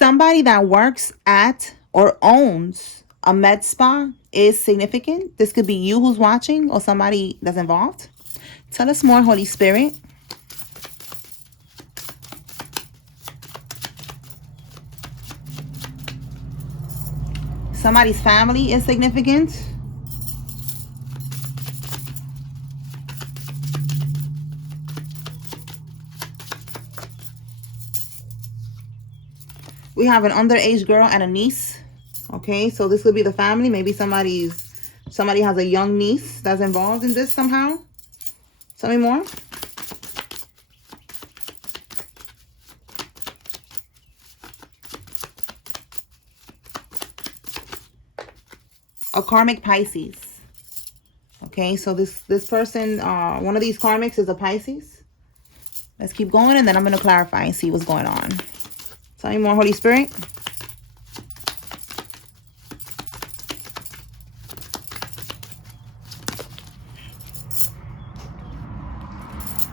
Somebody that works at or owns a med spa is significant. This could be you who's watching or somebody that's involved. Tell us more, Holy Spirit. Somebody's family is significant. We have an underage girl and a niece. Okay, so this could be the family. Maybe somebody has a young niece that's involved in this somehow. Tell me more. A karmic Pisces. Okay, so this person, one of these karmics is a Pisces. Let's keep going, and then I'm going to clarify and see what's going on. Tell me more, Holy Spirit.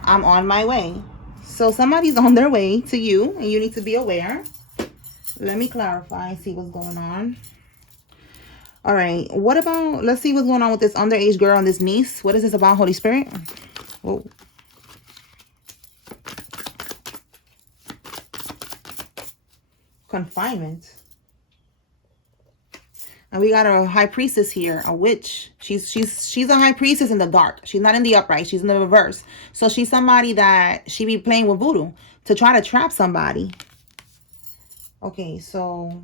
I'm on my way. So somebody's on their way to you, and you need to be aware. Let me clarify and see what's going on. All right. What about, let's see what's going on with this underage girl and this niece. What is this about, Holy Spirit? Whoa. Confinement. And we got a high priestess here, a witch. She's a high priestess in the dark. She's not in the upright. She's in the reverse. So she's somebody that she be playing with voodoo to try to trap somebody. Okay, so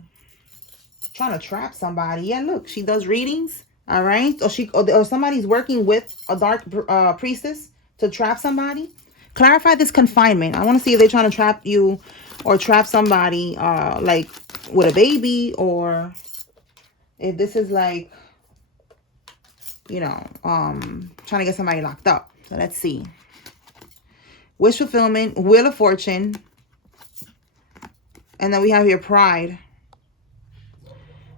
trying to trap somebody. Yeah, look, she does readings. All right, or somebody's working with a dark priestess to trap somebody. Clarify this confinement. I want to see if they're trying to trap you or trap somebody like with a baby, or if this is like, you know, trying to get somebody locked up. So let's see. Wish fulfillment, wheel of fortune, and then we have here pride.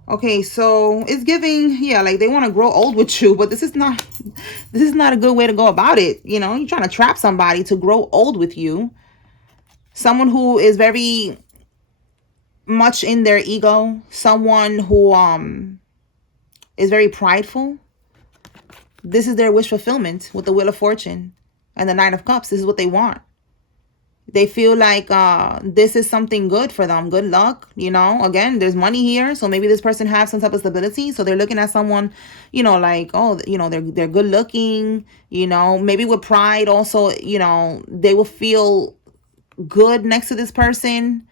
Okay, so it's giving, yeah, like they want to grow old with you, but this is not a good way to go about it. You know, you're trying to trap somebody to grow old with you. Someone who is very much in their ego, someone who is very prideful. This is their wish fulfillment with the wheel of fortune and the Knight of Cups. This is what they want. They feel like this is something good for them. Good luck, you know. Again, there's money here. So maybe this person has some type of stability. So they're looking at someone, you know, like, oh, you know, they're good looking, you know. Maybe with pride also, you know, they will feel good next to this person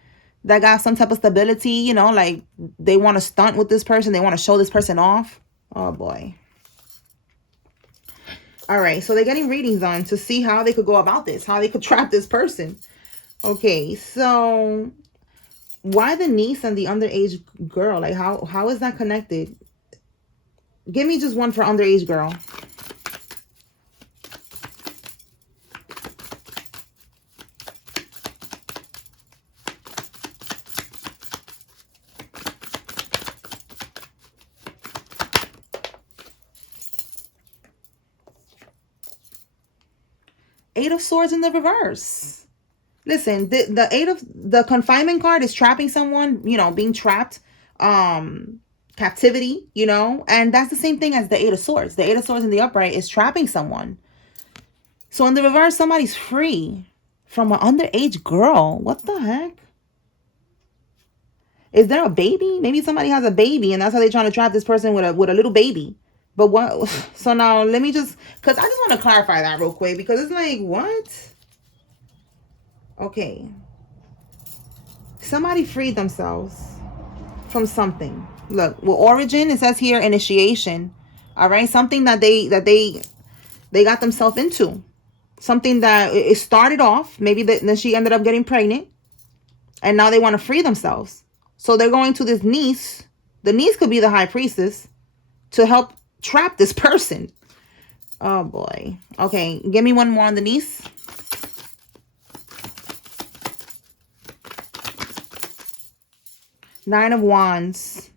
that got some type of stability, you know, like they want to stunt with this person. They want to show this person off. Oh, boy. All right, so they're getting readings on to see how they could go about this, how they could trap this person. Okay, so why the niece and the underage girl? Like, how is that connected? Give me just one for underage girl. Eight of Swords in the reverse. Listen, the eight of the confinement card is trapping someone, you know, being trapped, captivity, you know, and that's the same thing as the Eight of Swords. The Eight of Swords in the upright is trapping someone. So in the reverse, somebody's free from an underage girl. What the heck? Is there a baby? Maybe somebody has a baby and that's how they're trying to trap this person with a little baby. But what? So now let me just, because I just want to clarify that real quick, because it's like, what? Okay. Somebody freed themselves from something. Look, with origin, it says here initiation. All right. Something that they got themselves into. Something that it started off. Maybe then she ended up getting pregnant. And now they want to free themselves. So they're going to this niece. The niece could be the high priestess to help trap this person. Oh boy. Okay, give me one more on the niece. Nine of Wands.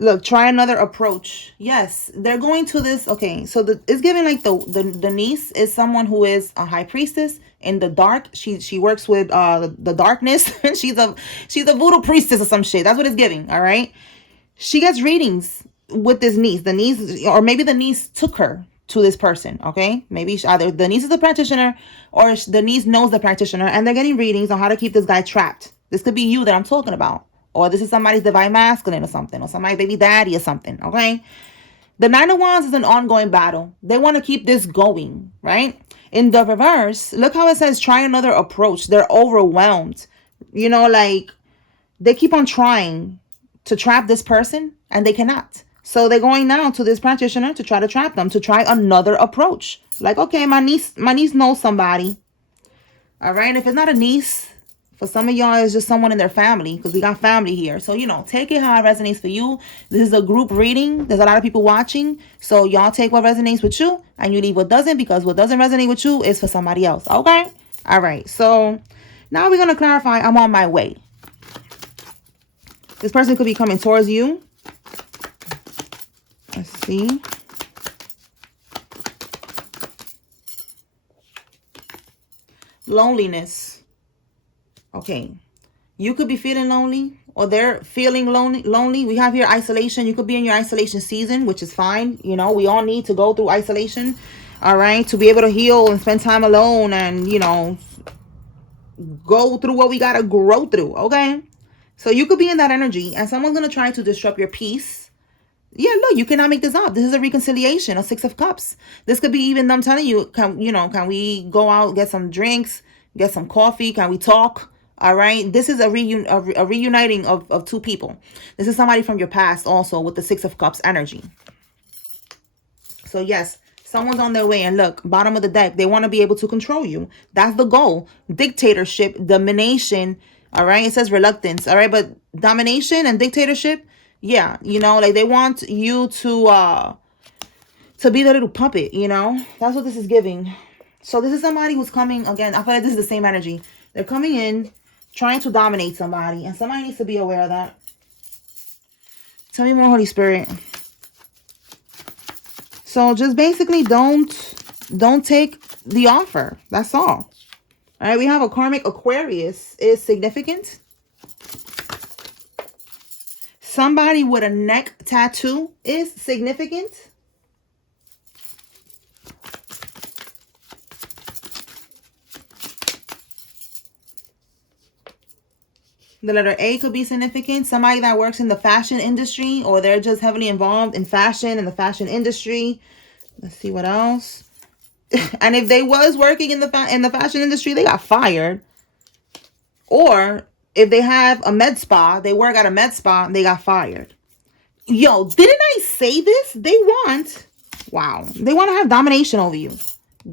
Look, try another approach. Yes, they're going to this. Okay, so it's giving like the niece is someone who is a high priestess in the dark. She works with the darkness. she's a voodoo priestess or some shit. That's what it's giving. All right. She gets readings with this niece. The niece, or maybe the niece took her to this person. Okay, maybe either the niece is the practitioner or the niece knows the practitioner, and they're getting readings on how to keep this guy trapped. This could be you that I'm talking about. Or this is somebody's divine masculine or something. Or somebody's baby daddy or something. Okay? The Nine of Wands is an ongoing battle. They want to keep this going. Right? In the reverse, look how it says try another approach. They're overwhelmed. You know, like they keep on trying to trap this person and they cannot. So they're going now to this practitioner to try to trap them. To try another approach. Like, okay, my niece knows somebody. All right? If it's not a niece, for some of y'all, it's just someone in their family, because we got family here. So, take it how it resonates for you. This is a group reading. There's a lot of people watching. So, y'all take what resonates with you and you leave what doesn't, because what doesn't resonate with you is for somebody else. Okay? All right. So, now we're going to clarify I'm on my way. This person could be coming towards you. Let's see. Loneliness. Okay, you could be feeling lonely, or they're feeling lonely. We have here isolation. You could be in your isolation season, which is fine. We all need to go through isolation, all right, to be able to heal and spend time alone and, go through what we got to grow through, okay? So you could be in that energy, and someone's going to try to disrupt your peace. Yeah, look, you cannot make this up. This is a reconciliation, a Six of Cups. This could be even them telling you, can we go out, get some drinks, get some coffee? Can we talk? All right. This is a reuniting of two people. This is somebody from your past also with the Six of Cups energy. So yes, someone's on their way, and look, bottom of the deck, they want to be able to control you. That's the goal. Dictatorship, domination. All right. It says reluctance. All right. But domination and dictatorship. Yeah. Like they want you to be the little puppet, that's what this is giving. So this is somebody who's coming again. I feel like this is the same energy. They're coming in, trying to dominate somebody, and somebody needs to be aware of that. Tell me more, Holy Spirit. So just basically don't take the offer. That's all. All right, we have a karmic Aquarius is significant. Somebody with a neck tattoo is significant. The letter A could be significant. Somebody that works in the fashion industry, or they're just heavily involved in fashion and the fashion industry. Let's see what else. And if they was working in the fashion industry, they got fired. Or if they have a med spa, they work at a med spa, and they got fired. Yo, didn't I say this? They want to have domination over you.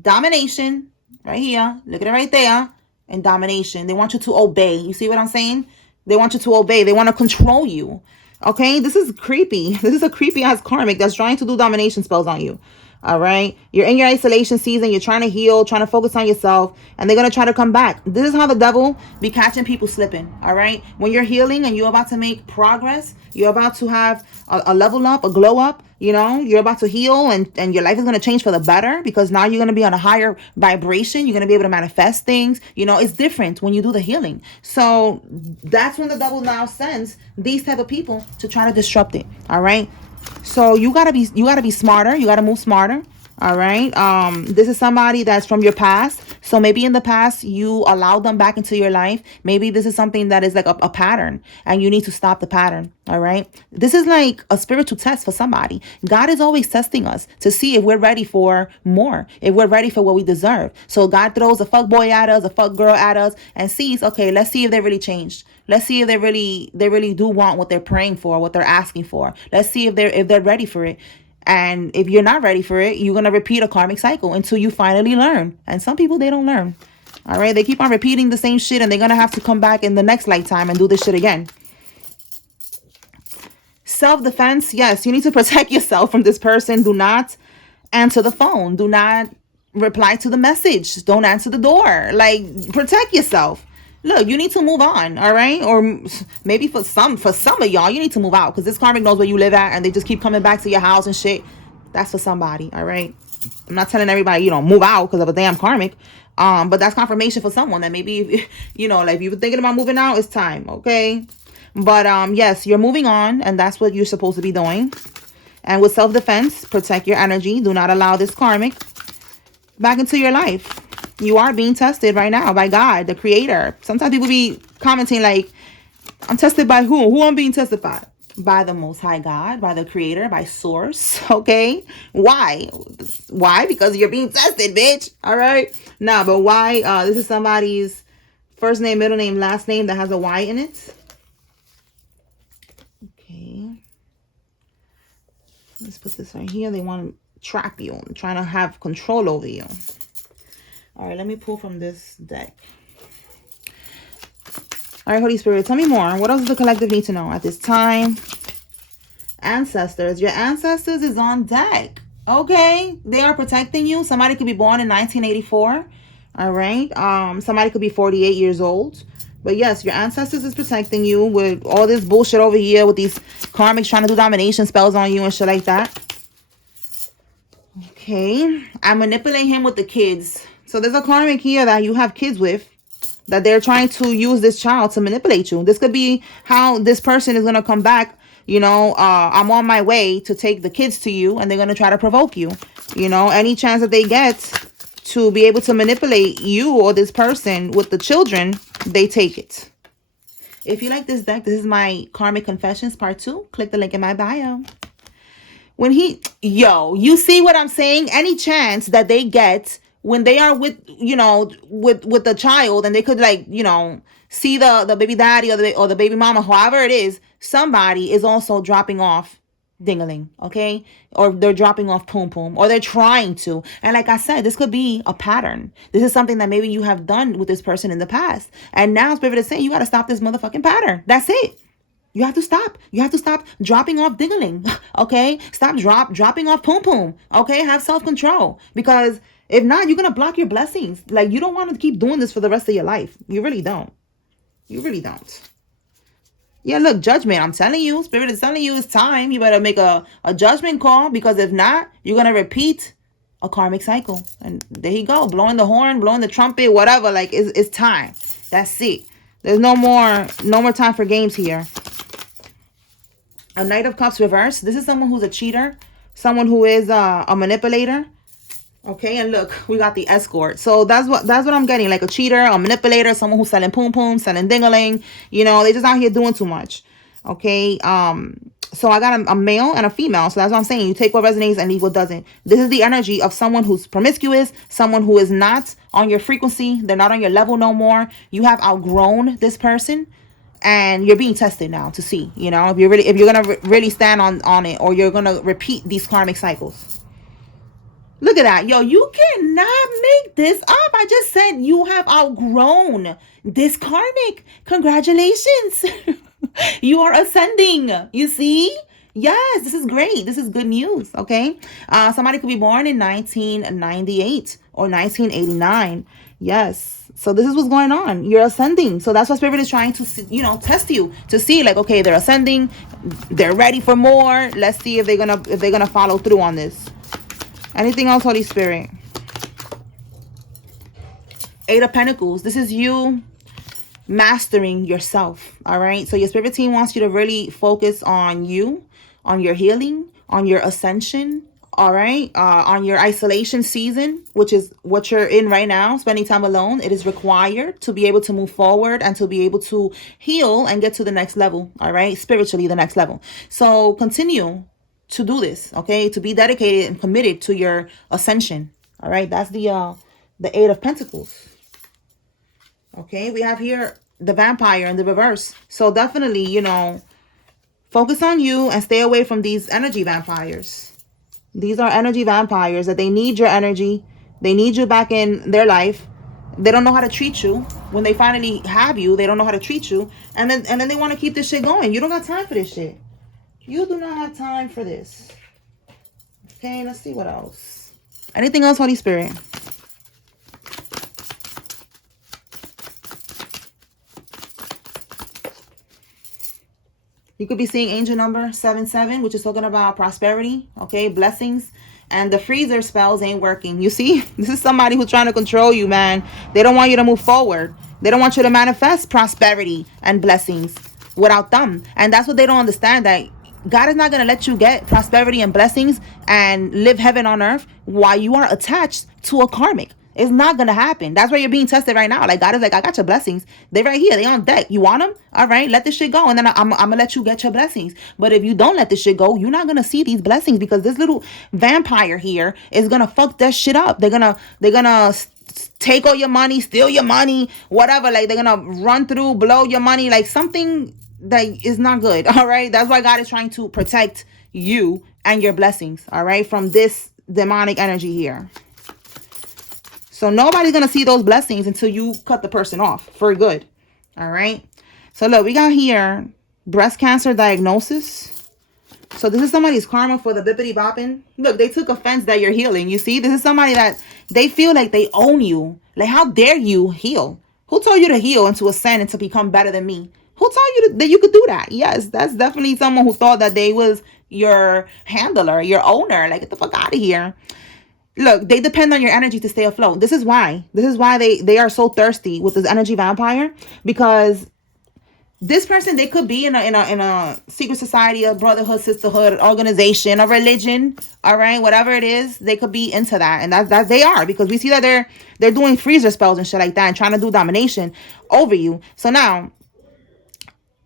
Domination, right here. Look at it right there. And domination. They want you to obey. You see what I'm saying? They want you to obey. They want to control you. Okay? This is creepy. This is a creepy ass karmic that's trying to do domination spells on you. All right? You're in your isolation season. You're trying to heal, trying to focus on yourself, and they're going to try to come back. This is how the devil be catching people slipping. All right? When you're healing and you're about to make progress, you're about to have a level up, a glow up, you're about to heal, and your life is going to change for the better, because now you're going to be on a higher vibration. You're going to be able to manifest things. It's different when you do the healing. So that's when the devil now sends these type of people to try to disrupt it. All right? So you gotta be smarter. You gotta move smarter. All right. This is somebody that's from your past. So maybe in the past you allowed them back into your life. Maybe this is something that is like a pattern, and you need to stop the pattern. All right. This is like a spiritual test for somebody. God is always testing us to see if we're ready for more, if we're ready for what we deserve. So God throws a fuck boy at us, a fuck girl at us, and sees, okay, let's see if they really changed. Let's see if they really do want what they're praying for, what they're asking for. Let's see if they're ready for it. And if you're not ready for it, you're going to repeat a karmic cycle until you finally learn. And some people, they don't learn. All right. They keep on repeating the same shit, and they're going to have to come back in the next lifetime and do this shit again. Self-defense. Yes, you need to protect yourself from this person. Do not answer the phone. Do not reply to the message. Don't answer the door. Like, protect yourself. Look, you need to move on, all right? Or maybe for some of y'all, you need to move out because this karmic knows where you live at and they just keep coming back to your house and shit. That's for somebody, all right? I'm not telling everybody, move out because of a damn karmic. But that's confirmation for someone that maybe, like if you were thinking about moving out, it's time, okay? But yes, you're moving on, and that's what you're supposed to be doing. And with self-defense, protect your energy. Do not allow this karmic back into your life. You are being tested right now by God, the creator. Sometimes people be commenting like, I'm tested by who? Who I'm being tested by? By the Most High God, by the creator, by source, okay? Why? Why? Because you're being tested, bitch, all right? Nah, but why? This is somebody's first name, middle name, last name that has a Y in it. Okay. Let's put this right here. They want to trap you, trying to have control over you. All right, let me pull from this deck. All right, Holy Spirit, tell me more. What else does the collective need to know at this time? Ancestors. Your ancestors is on deck. Okay? They are protecting you. Somebody could be born in 1984. All right? Somebody could be 48 years old. But yes, your ancestors is protecting you with all this bullshit over here with these karmics trying to do domination spells on you and shit like that. Okay. I manipulate him with the kids. So there's a karmic here that you have kids with, that they're trying to use this child to manipulate you. This could be how this person is going to come back. I'm on my way to take the kids to you, and they're going to try to provoke you. Any chance that they get to be able to manipulate you or this person with the children, they take it. If you like this deck, this is my Karmic Confessions Part 2. Click the link in my bio. You see what I'm saying? Any chance that they get when they are with the child, and they could see the baby daddy or the baby mama, however it is, somebody is also dropping off dingling, okay? Or they're dropping off poom poom, or they're trying to. And like I said, this could be a pattern. This is something that maybe you have done with this person in the past. And now Spirit is saying you got to stop this motherfucking pattern. That's it. You have to stop. You have to stop dropping off dingling, okay? Stop dropping off poom poom, okay? Have self-control, because if not, you're going to block your blessings. Like, you don't want to keep doing this for the rest of your life. You really don't. You really don't. Yeah, look, judgment. I'm telling you, Spirit is telling you it's time. You better make a judgment call, because if not, you're going to repeat a karmic cycle. And there you go, blowing the horn, blowing the trumpet, whatever. Like, it's time. That's it. There's no more time for games here. A Knight of Cups reverse. This is someone who's a cheater, someone who is a manipulator. Okay, and look, we got the escort. So that's what I'm getting, like a cheater, a manipulator, someone who's selling poom poom, selling dingaling. They just out here doing too much. Okay, so I got a male and a female. So that's what I'm saying. You take what resonates and leave what doesn't. This is the energy of someone who's promiscuous, someone who is not on your frequency. They're not on your level no more. You have outgrown this person, and you're being tested now to see, if you're gonna really stand on it, or you're gonna repeat these karmic cycles. Look at that. Yo, you cannot make this up. I just said you have outgrown this karmic. Congratulations. You are ascending. You see? Yes, this is great. This is good news, okay? Somebody could be born in 1998 or 1989. Yes. So this is what's going on. You're ascending. So that's what Spirit is trying to, test you to see, like, okay, they're ascending. They're ready for more. Let's see if they're gonna follow through on this. Anything else, Holy Spirit? Eight of Pentacles. This is you mastering yourself, all right? So your spirit team wants you to really focus on you, on your healing, on your ascension, all right? On your isolation season, which is what you're in right now, spending time alone. It is required to be able to move forward and to be able to heal and get to the next level, all right? Spiritually, the next level. So continue to do this, okay? To be dedicated and committed to your ascension, all right? That's the Eight of Pentacles. Okay, we have here the Vampire in the reverse. So definitely, focus on you and stay away from these energy vampires. These are energy vampires that they need your energy. They need you back in their life. They don't know how to treat you. When they finally have you, they don't know how to treat you. And then they want to keep this shit going. You don't got time for this shit. You do not have time for this. Okay, let's see what else. Anything else, Holy Spirit? You could be seeing angel number 77, which is talking about prosperity, okay, blessings. And the freezer spells ain't working. You see, this is somebody who's trying to control you, man. They don't want you to move forward. They don't want you to manifest prosperity and blessings without them. And that's what they don't understand, that God is not going to let you get prosperity and blessings and live heaven on earth while you are attached to a karmic. It's not gonna happen. That's why you're being tested right now. Like, God is like, I got your blessings. They right here. They on deck. You want them? All right, let this shit go, and then I'm gonna let you get your blessings. But if you don't let this shit go, you're not gonna see these blessings, because this little vampire here is gonna fuck that shit up. They're gonna take all your money, steal your money, whatever. Like, they're gonna run through, blow your money, like something that is not good. All right, that's why God is trying to protect you and your blessings. All right, from this demonic energy here. So nobody's going to see those blessings until you cut the person off for good. All right. So look, we got here breast cancer diagnosis. So this is somebody's karma for the bippity bopping. Look, they took offense that you're healing. You see, this is somebody that they feel like they own you. Like, how dare you heal? Who told you to heal and to ascend and to become better than me? Who told you that you could do that? Yes, that's definitely someone who thought that they was your handler, your owner. Like, get the fuck out of here. Look, they depend on your energy to stay afloat. This is why they are so thirsty with this energy vampire, because this person, they could be in a secret society, a brotherhood, sisterhood, organization, a religion, all right, whatever it is, they could be into that, and that they are, because we see that they're doing freezer spells and shit like that and trying to do domination over you. So now,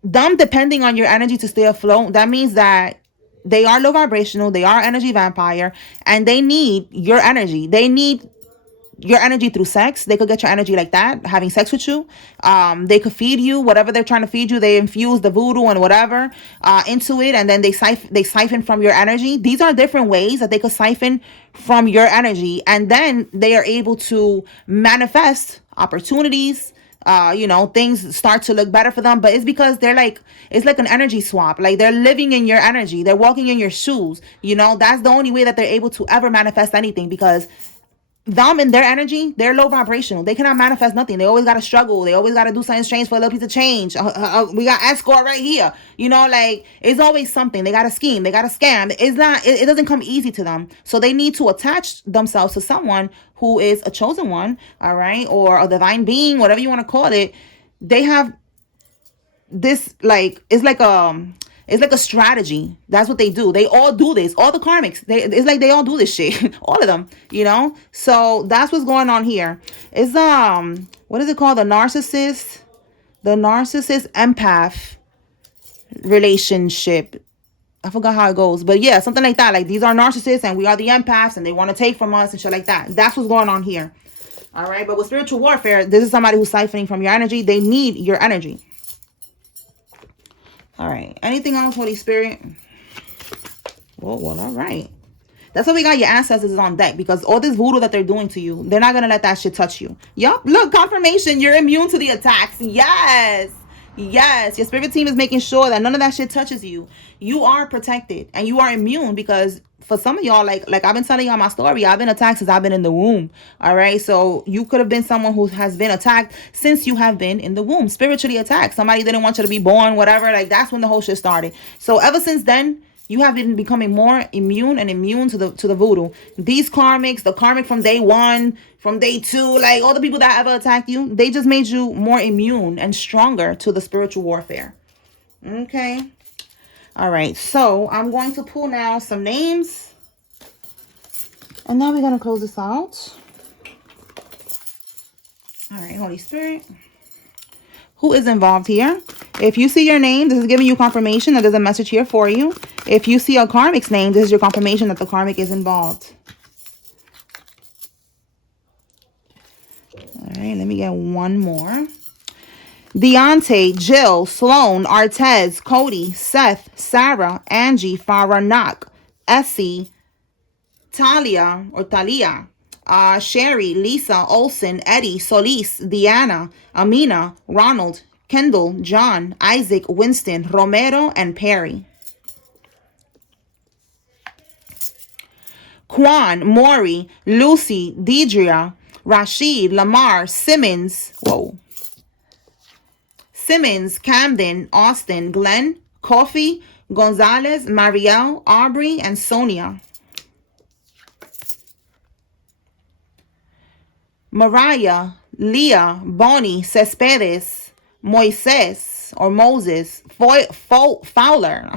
them depending on your energy to stay afloat, that means that they are low vibrational, they are energy vampire, and they need your energy. They need your energy through sex. They could get your energy like that, having sex with you. They could feed you whatever they're trying to feed you. They infuse the voodoo and whatever into it, and then they siphon from your energy. These are different ways that they could siphon from your energy, and then they are able to manifest opportunities. Things start to look better for them, but it's because it's like an energy swap. Like, they're living in your energy, they're walking in your shoes. That's the only way that they're able to ever manifest anything, because them in their energy, they're low vibrational. They cannot manifest nothing. They always got to struggle. They always got to do something strange for a little piece of change. We got escort right here. Like, it's always something. They got to scheme. They got to scam. It doesn't come easy to them. So they need to attach themselves to someone who is a chosen one, all right, or a divine being, whatever you want to call it. They have this, it's like a strategy. That's what they do. They all do this. All the karmics, it's like they all do this shit. All of them, So that's what's going on here. It's what is it called? The narcissist empath relationship. I forgot how it goes, but yeah, something like that. Like, these are narcissists and we are the empaths, and they want to take from us and shit like that. That's what's going on here. All right. But with spiritual warfare, this is somebody who's siphoning from your energy. They need your energy. All right. Anything else, Holy Spirit? Well, all right. That's why we got your ancestors on deck, because all this voodoo that they're doing to you, they're not going to let that shit touch you. Yup. Look, confirmation. You're immune to the attacks. Yes. Yes. Your spirit team is making sure that none of that shit touches you. You are protected and you are immune, because for some of y'all, like I've been telling y'all my story, I've been attacked since I've been in the womb. All right. So you could have been someone who has been attacked since you have been in the womb, spiritually attacked. Somebody didn't want you to be born, whatever. Like, that's when the whole shit started. So ever since then, you have been becoming more immune to the voodoo. These karmics, the karmic from day 1, from day 2, like all the people that ever attacked you, they just made you more immune and stronger to the spiritual warfare. Okay. All right. So I'm going to pull now some names, and now we're going to close this out. All right, Holy Spirit. Who is involved here? If you see your name, this is giving you confirmation that there's a message here for you. If you see a karmic's name, this is your confirmation that the karmic is involved. All right, let me get one more. Deontay, Jill, Sloan, Artez, Cody, Seth, Sarah, Angie, Farah, Knock, Essie, Talia, Sherry, Lisa, Olson, Eddie, Solis, Deanna, Amina, Ronald, Kendall, John, Isaac, Winston, Romero, and Perry. Quan, Maury, Lucy, Deidria, Rashid, Lamar, Simmons, Camden, Austin, Glenn, Kofi, Gonzalez, Marielle, Aubrey, and Sonia. Mariah, Leah, Bonnie, Cespedes, Moises, or Moses, Fowler.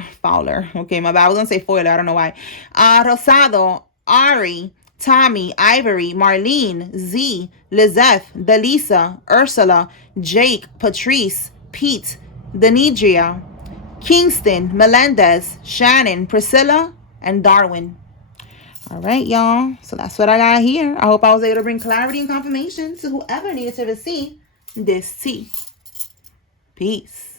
Okay, my bad. I was going to say Foiler. I don't know why. Rosado, Ari, Tommy, Ivory, Marlene, Z, Lizeth, Delisa, Ursula, Jake, Patrice, Pete, Denidria, Kingston, Melendez, Shannon, Priscilla, and Darwin. All right, y'all. So that's what I got here. I hope I was able to bring clarity and confirmation to whoever needed to receive this tea. Peace.